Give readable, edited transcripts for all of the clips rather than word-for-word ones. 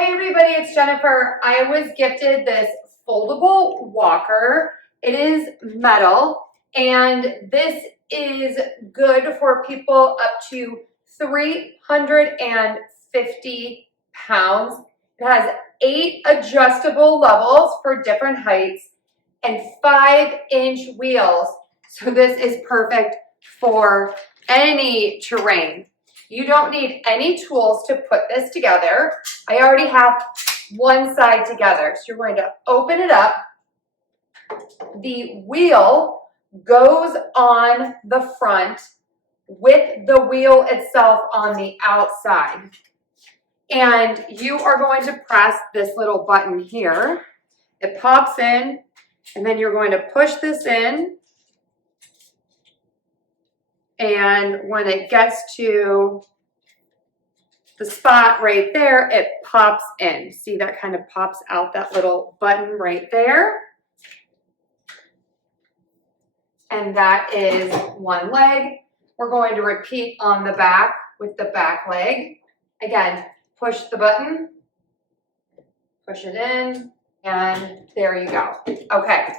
Hi everybody, it's Jennifer. I was gifted this foldable walker. It is metal and this is good for people up to 350 pounds. It has 8 adjustable levels for different heights and 5-inch wheels. So this is perfect for any terrain. You don't need any tools to put this together. I already have one side together. So you're going to open it up. The wheel goes on the front with the wheel itself on the outside. And you are going to press this little button here. It pops in, and then you're going to push this in. And when it gets to the spot right there, it pops in. See, that kind of pops out that little button right there. And that is one leg. We're going to repeat on the back with the back leg. Again, push the button, push it in, and there you go. Okay.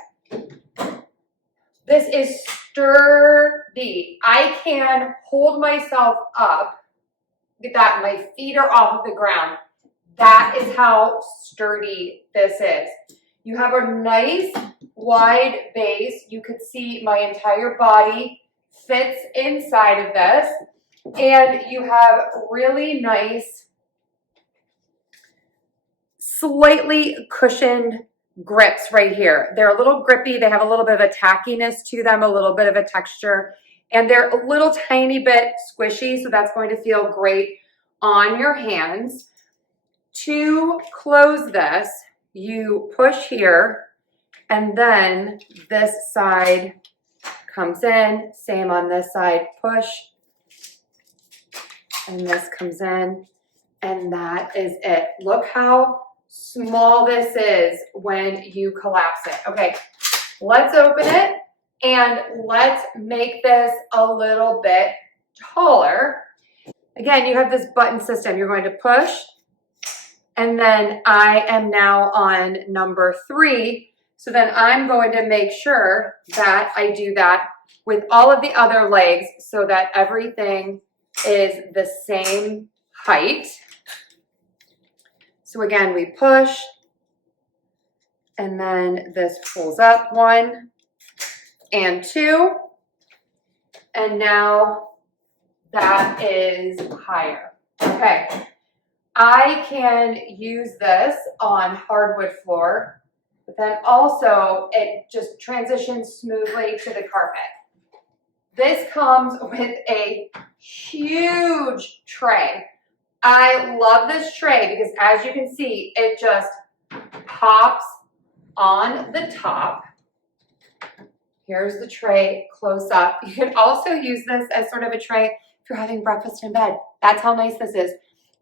This is sturdy. I can hold myself up. Look at that, my feet are off of the ground. That is how sturdy this is. You have a nice wide base. You could see my entire body fits inside of this. And you have really nice, slightly cushioned grips right here. They're a little grippy. They have a little bit of a tackiness to them, a little bit of a texture, and they're a little tiny bit squishy, so that's going to feel great on your hands. To close this, you push here, and then this side comes in. Same on this side, push, and this comes in, and that is it. Look how small this is when you collapse it. Okay, let's open it and let's make this a little bit taller. Again, you have this button system. You're going to push, and then I am now on number 3. So then I'm going to make sure that I do that with all of the other legs so that everything is the same height. So again, we push, and then this pulls up 1 and 2, and now that is higher. Okay, I can use this on hardwood floor, but then also it just transitions smoothly to the carpet. This comes with a huge tray. I love this tray because, as you can see, it just pops on the top. Here's the tray close up. You can also use this as sort of a tray if you're having breakfast in bed. That's how nice this is.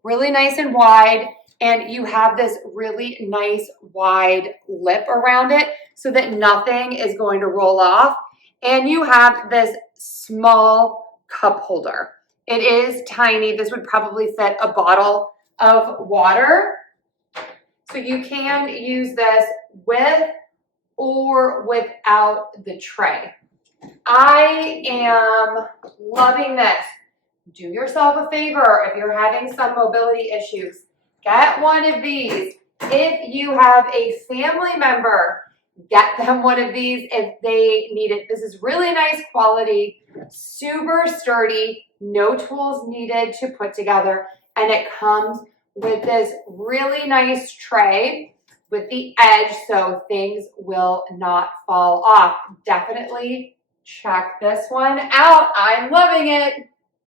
Really nice and wide, and you have this really nice wide lip around it so that nothing is going to roll off. And you have this small cup holder. It is tiny. This would probably fit a bottle of water. So you can use this with or without the tray. I am loving this. Do yourself a favor if you're having some mobility issues. Get one of these. If you have a family member, get them one of these if they need it. This is really nice quality, super sturdy, no tools needed to put together, and it comes with this really nice tray with the edge so things will not fall off. Definitely check this one out. I'm loving it.